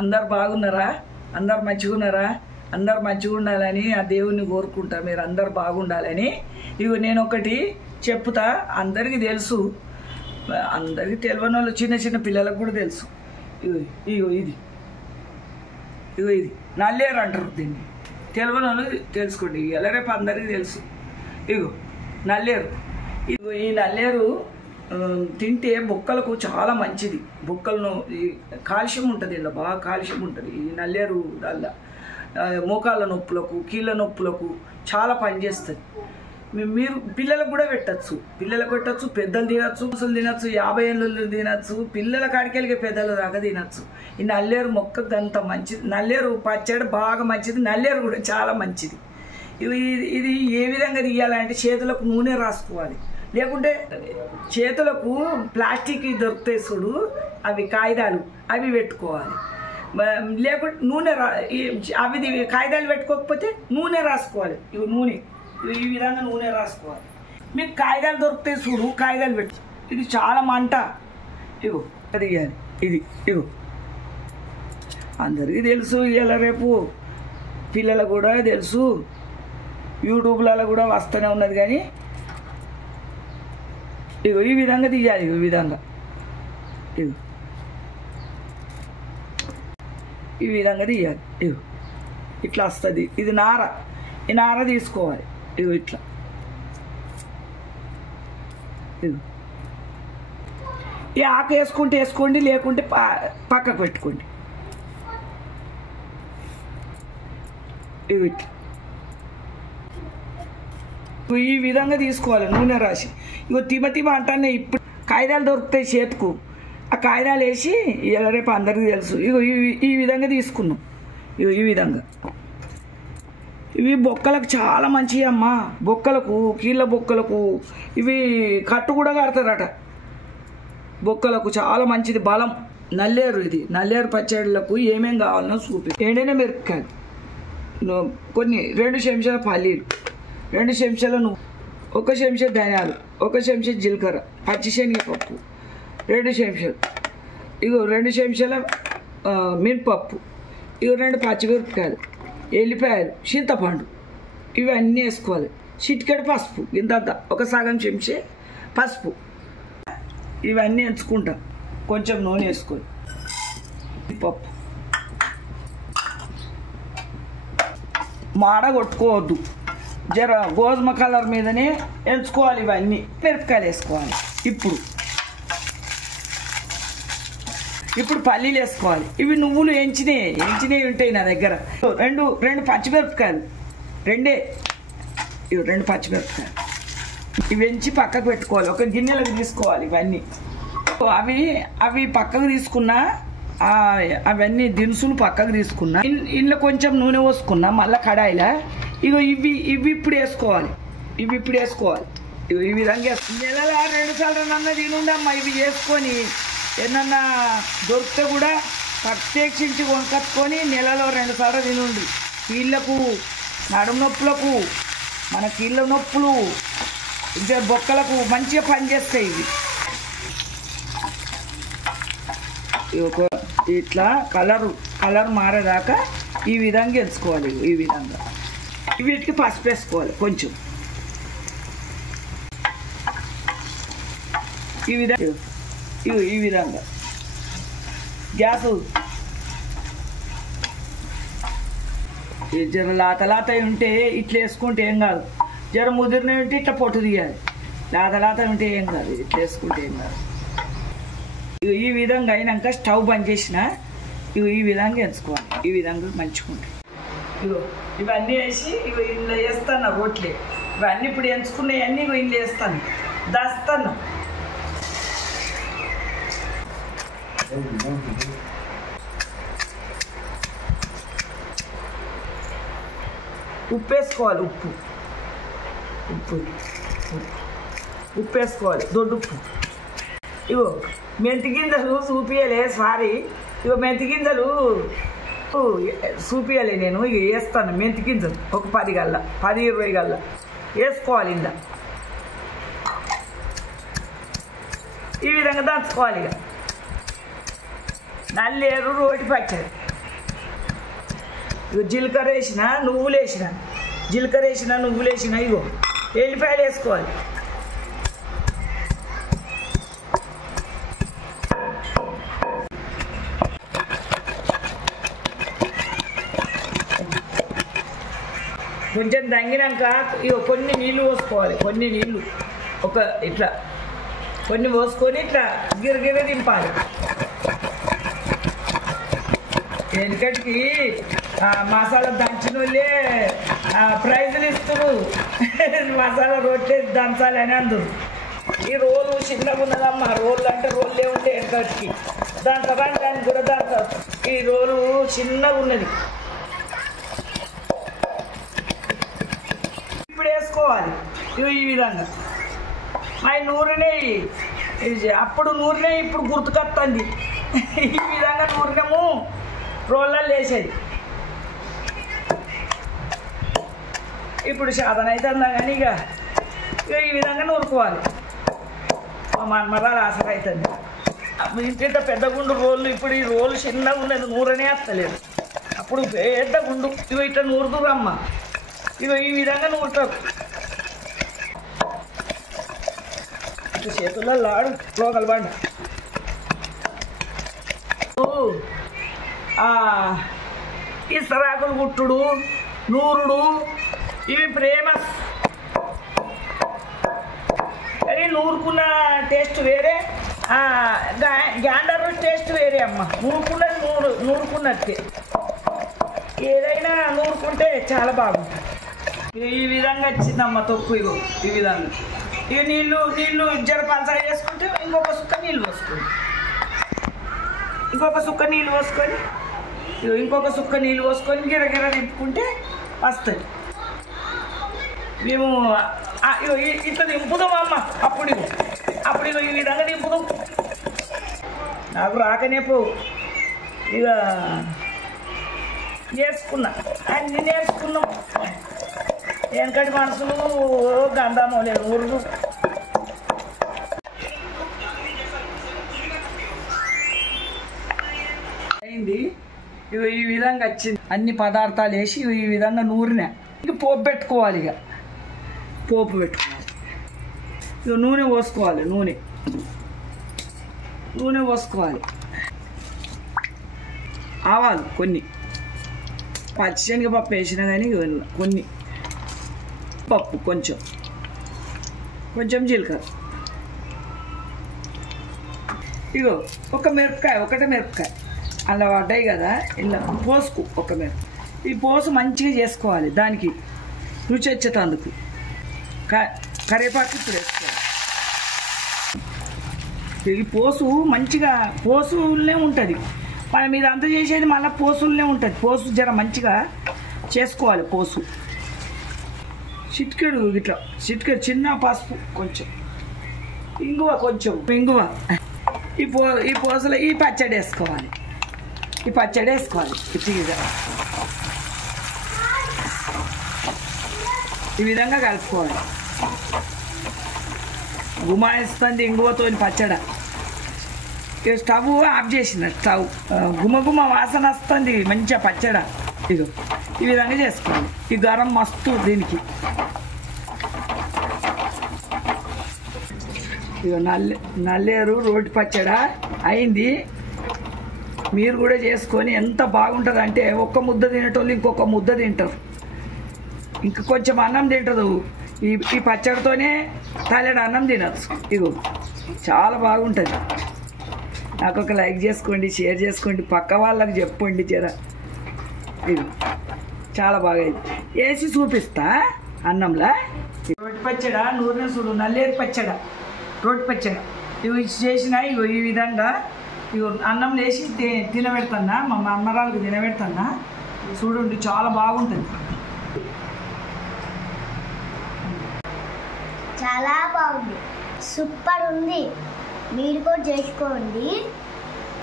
అందరు బాగున్నారా? అందరు మంచిగా ఉన్నారా? అందరు మంచిగా ఉండాలని ఆ దేవుణ్ణి కోరుకుంటా. మీరు అందరు బాగుండాలని. ఇగో నేను ఒకటి చెప్తా. అందరికీ తెలుసు, అందరికీ తెలియని వాళ్ళు చిన్న చిన్న పిల్లలకు కూడా తెలుసు. ఇగో ఇది నల్లేరు అంటారు దీన్ని. తెలియని వాళ్ళు తెలుసుకోండి. ఇలా రేపు అందరికీ తెలుసు. ఇగో నల్లేరు. ఈ నల్లేరు తింటే బొక్కలకు చాలా మంచిది. బొక్కలను కాల్షియం ఉంటుంది, ఇలా బాగా కాల్షియం ఉంటుంది. ఈ నల్లేరు వల్ల మోకాళ్ళ నొప్పులకు, కీళ్ళ నొప్పులకు చాలా పనిచేస్తుంది. మీరు పిల్లలకు కూడా పెట్టచ్చు, పెద్దలు తినచ్చు, ముసలు తినచ్చు, 50 ఏళ్ళు తినచ్చు, పిల్లల కాడికెళ్ళి పెద్దల దాకా తినచ్చు. ఈ నల్లేరు మొక్క అంత మంచిది. నల్లేరు పచ్చడి బాగా మంచిది. నల్లేరు కూడా చాలా మంచిది. ఇది ఏ విధంగా తీయాలంటే చేతులకు నూనె రాసుకోవాలి, లేకుంటే చేతులకు ప్లాస్టిక్ దొరుకుతాయి చూడు, అవి కాగితాలు, అవి పెట్టుకోవాలి. లేకుంటే నూనె అవి కాగితాలు పెట్టుకోకపోతే నూనె రాసుకోవాలి. ఇవి నూనె ఈ విధంగా నూనె రాసుకోవాలి. మీకు కాగితాలు దొరుకుతాయి చూడు, కాగితాలు పెట్టు. ఇది చాలా మంట. ఇగో అది ఇది ఇగో అందరికీ తెలుసు. ఇలా రేపు పిల్లలకు కూడా తెలుసు, యూట్యూబ్లలో కూడా వస్తూనే ఉన్నది. కానీ ఇగో ఈ విధంగా తీయాలి. ఈ విధంగా ఇగో ఈ విధంగా తీయాలి. ఇగో ఇట్లా వస్తుంది. ఇది నార. ఈ నార తీసుకోవాలి. ఇగో ఇట్లా ఇగో ఈ ఆకు వేసుకుంటే వేసుకోండి, లేకుంటే పక్కకు పెట్టుకోండి. ఇవి ఇట్లా ఈ విధంగా తీసుకోవాలి నూనె రాసి. ఇగో తిమ అంటానే ఇప్పుడు కాగితాలు దొరుకుతాయి చేతుకు, ఆ కాగితాలు వేసి ఇలా రేపు అందరికీ తెలుసు. ఇగో ఈ విధంగా తీసుకున్నాం. ఇగో ఈ విధంగా ఇవి బొక్కలకు చాలా మంచివి అమ్మా. బొక్కలకు, కీళ్ళ బొక్కలకు ఇవి కట్టు కూడా కడతారట. బొక్కలకు చాలా మంచిది, బలం. నల్లేరు ఇది. నల్లేరు పచ్చడిలకు ఏమేం కావాలన్నా చూపి. ఎండిన మిరపకాయలు కొన్ని, 2 చెంచాల పల్లీలు, 2 చెంచాల నువ్వు, 1 చెంచా ధనియాలు, 1 చెంచా జీలకర్ర, పచ్చిశనగపప్పు 2 చెంచాలు, ఇగో 2 చెంచాల మినపప్పు, ఇగో 2 పచ్చిమిరపకాయలు, ఎల్లిపాయలు, చింతపండు, ఇవన్నీ వేసుకోవాలి. చిటికెడు పసుపు, ఇంత 1 సగం చెంచా పసుపు, ఇవన్నీ ఎంచుకుంటాం. కొంచెం నూనె వేసుకోవాలి. పప్పు మాడ కొట్టుకోవద్దు, జర గోధుమ కలర్ మీదనే ఎంచుకోవాలి. ఇవన్నీ మిరపకాయలు వేసుకోవాలి. ఇప్పుడు పల్లీలు వేసుకోవాలి. ఇవి నువ్వులు ఎంచినవి ఉంటాయి నా దగ్గర. 2 పచ్చిమిరపకాయలు, 2 పచ్చిమిరపకాయలు ఇవి ఎంచి పక్కకు పెట్టుకోవాలి. ఒక గిన్నెలకు తీసుకోవాలి. ఇవన్నీ అవి పక్కకు తీసుకున్నా, అవన్నీ దినుసులు పక్కకు తీసుకున్నా, ఇంట్లో కొంచెం నూనె పోసుకున్నా మళ్ళీ కడాయిలా. ఇగో ఇవి ఇప్పుడు వేసుకోవాలి. ఇగో ఈ విధంగా నెలలో 2 సార్లు తినుండమ్మా. ఇవి చేసుకొని ఏమన్నా దొరికితే కూడా ప్రత్యేకించి కొనుక్కొచ్చుకొని నెలలో 2 సార్లు తినుండి. కీళ్ళకు, నడుము నొప్పులకు, మన కీళ్ళ నొప్పులు, ఇంకా బొక్కలకు మంచిగా పనిచేస్తాయి ఇవి. ఇట్లా కలర్ మారేదాకా ఈ విధంగా ఎంచుకోవాలి. ఈ విధంగా వీటికి పసుపు వేసుకోవాలి కొంచెం. ఈ విధంగా గ్యాసు జర లాత ఉంటే ఇట్లా వేసుకుంటే ఏం కాదు. జర ముదిరినవి ఉంటే ఇట్లా పొట్టు తీయాలి. లాత ఉంటే ఏం కాదు, ఇట్లా వేసుకుంటే ఏం కాదు. ఈ విధంగా అయినాక స్టవ్ బంద్ చేసిన ఈ విధంగా ఎంచుకోవాలి. ఈ విధంగా మంచుకుంటాయి. ఇవన్నీ వేసి ఇంట్లో వేస్తాను రోట్లే. ఇవన్నీ ఇప్పుడు ఎంచుకున్నాయన్నీ ఇంట్లో వేస్తాను, దాస్తాను. ఉప్పు వేసుకోవాలి. ఉప్పు వేసుకోవాలి, దొడ్డుప్పు. ఇగో మెంతి గింజలు చూపియలే, సారీ. ఇగో మెంతి గింజలు చూపియలే నేను. ఇక వేస్తాను మెంతి గింజలు ఒక 10 గల్ల, 10-20 గల్ల వేసుకోవాలి. ఇలా ఈ విధంగా దంచుకోవాలి. ఇక నల్లేరు రోటి పచ్చడి. ఇగో జీలకర్ర వేసిన, నువ్వులు వేసిన, జీలకర్ర వేసిన, నువ్వులు వేసిన. ఇగో ఎల్లిపాయలు వేసుకోవాలి. కొంచెం దంగినాక ఇగో కొన్ని నీళ్ళు పోసుకోవాలి. కొన్ని నీళ్ళు ఒక ఇట్లా కొన్ని పోసుకొని ఇట్లా గిరగిర దింపాలి. ఎందుకంటే మసాలా దంచిన వాళ్ళే ప్రైజులు ఇస్తారు. మసాలా రొట్టె దంచాలి అని అందరు. ఈ రోలు చిన్నగా ఉన్నదమ్మా. రోళ్ళు అంటే రోళ్ళే ఉంటాయి వెనకటికి. దంచడానికి దానికి కూడా దంచాలి. ఈ రోలు చిన్నగా ఉన్నది. ఇప్పుడు వేసుకోవాలి ఈ విధంగా. అవి నూనె అప్పుడు నూనె ఇప్పుడు గుర్తుకొస్తుంది. ఈ విధంగా నూనెము రోళ్ళల్లో వేసేది. ఇప్పుడు సాధన అవుతుందా కానీ ఇక ఈ విధంగా నూరుకోవాలి. మా మన్మరాలు ఆసర అవుతుంది. ఇంత పెద్ద గుండు రోళ్ళు. ఇప్పుడు ఈ రోలు చిన్నగా ఉన్నది, నూరనే వస్తలేదు. అప్పుడు పెద్ద గుండు. ఇవి ఇట్లా నూరుతురమ్మ. ఇవి ఈ విధంగా నూరుతారు. చేతుల్లో లాడు లోకల్ బండి. ఇస్తరాకులు కుట్టుడు, నూరుడు ఇవి ఫేమస్. కానీ నూరుకున్న టేస్ట్ వేరే, గ్యాండర్ టేస్ట్ వేరే అమ్మ. నూరుకున్నది నూరుకున్నట్టే. ఏదైనా నూరుకుంటే చాలా బాగుంటుంది. ఈ విధంగా వచ్చిందమ్మ తొక్కు. ఇగో ఈ విధంగా. ఇక నీళ్ళు జర పలసగా చేసుకుంటే ఇంకొక సుక్క నీళ్ళు పోసుకోండి. ఇంకొక సుక్క నీళ్ళు పోసుకొని గిరగిర దింపుకుంటే వస్తుంది. మేము ఇట్లా దింపుదాం అమ్మ. అప్పుడు ఇగో ఈ విధంగా దింపుదాం. నాకు రాకనే పోవు. ఇక అన్నీ నేర్చుకున్నాం. వెనకటి మనసులు గంధమో లేదు ఊరు. అయింది. ఇవి ఈ విధంగా వచ్చింది. అన్ని పదార్థాలు వేసి ఈ విధంగా నూరినా. ఇక పోపు పెట్టుకోవాలి. ఇక పోపు పెట్టుకోవాలి. ఇక నూనె పోసుకోవాలి. నూనె పోసుకోవాలి. ఆవాలు కొన్ని, పచ్చిశనగపప్పు వేసినా కానీ కొన్ని, పప్పు కొంచెం జీలకర్ర. ఇగో ఒకటే మిరపకాయ అలా పడ్డాయి కదా. ఇలా పోసుకు ఒక మిరపకాయ. ఈ పోసు మంచిగా చేసుకోవాలి. దానికి రుచి వచ్చేటందుకు కరివేపాకు ఇప్పుడు వేసుకోవాలి. ఈ పోసు మంచిగా పోసులనే ఉంటుంది. మనం మీద అంతా చేసేది మళ్ళీ పోసులనే ఉంటుంది. పోసు జర మంచిగా చేసుకోవాలి. పోసు చిటికెడు చిన్న పసుపు, కొంచెం ఇంగువ. ఈ పోసులో ఈ పచ్చడి వేసుకోవాలి. ఇట్లా ఈ విధంగా కలుపుకోవాలి. గుమాయిస్తుంది ఇంగువతో పచ్చడి. స్టవ్ ఆఫ్ చేసిన గుమ వాసన వస్తుంది మంచిగా పచ్చడి. ఇగో ఈ విధంగా చేసుకోవాలి. ఈ గరం మస్తు దీనికి. ఇగో నల్లేరు రోటి పచ్చడి అయింది. మీరు కూడా చేసుకొని ఎంత బాగుంటుంది అంటే ఒక్క ముద్ద తినేటోళ్ళు ఇంకొక ముద్ద తింటారు. ఇంకా కొంచెం అన్నం తింటారు. ఈ పచ్చడితోనే తలెడు అన్నం తినచ్చు. ఇగో చాలా బాగుంటుంది. నాకు ఒక లైక్ చేసుకోండి, షేర్ చేసుకోండి, పక్క వాళ్ళకి చెప్పండి జర. ఇది చాలా బాగా వేసి చూపిస్తా అన్నంలా. రోటి పచ్చడి నూనె చూడు. నల్లేరు పచ్చడి, రోటి పచ్చడి ఇవి చేసిన ఇగో ఈ విధంగా. ఇగో అన్నం వేసి తినబెడతానా, మా అమ్మరాలకు తినబెడతానా. చూడండి చాలా బాగుంటుంది. చాలా బాగుంది, సూపర్ ఉంది. మీరు కూడా చేసుకోండి.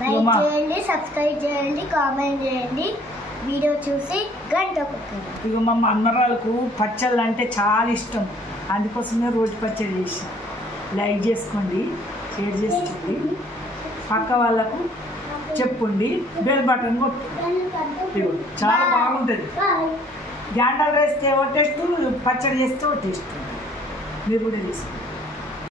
లైక్ చేయండి, సబ్స్క్రైబ్ చేయండి, కామెంట్ చేయండి. వీడియో చూసి గంట కొట్టండి. ఇక మా అమ్మరాలకు పచ్చళ్ళు అంటే చాలా ఇష్టం. అందుకోసమే రోటి పచ్చడి చేసి లైక్ చేసుకోండి, షేర్ చేసుకోండి, పక్క వాళ్ళకు చెప్పండి, బెల్ బటన్ కొట్టండి. చాలా బాగుంటుంది. గ్యాండల్ రైస్కి ఓ టేస్ట్, పచ్చడి చేస్తే ఓ టేస్ట్. మీరు కూడా చేసుకోండి.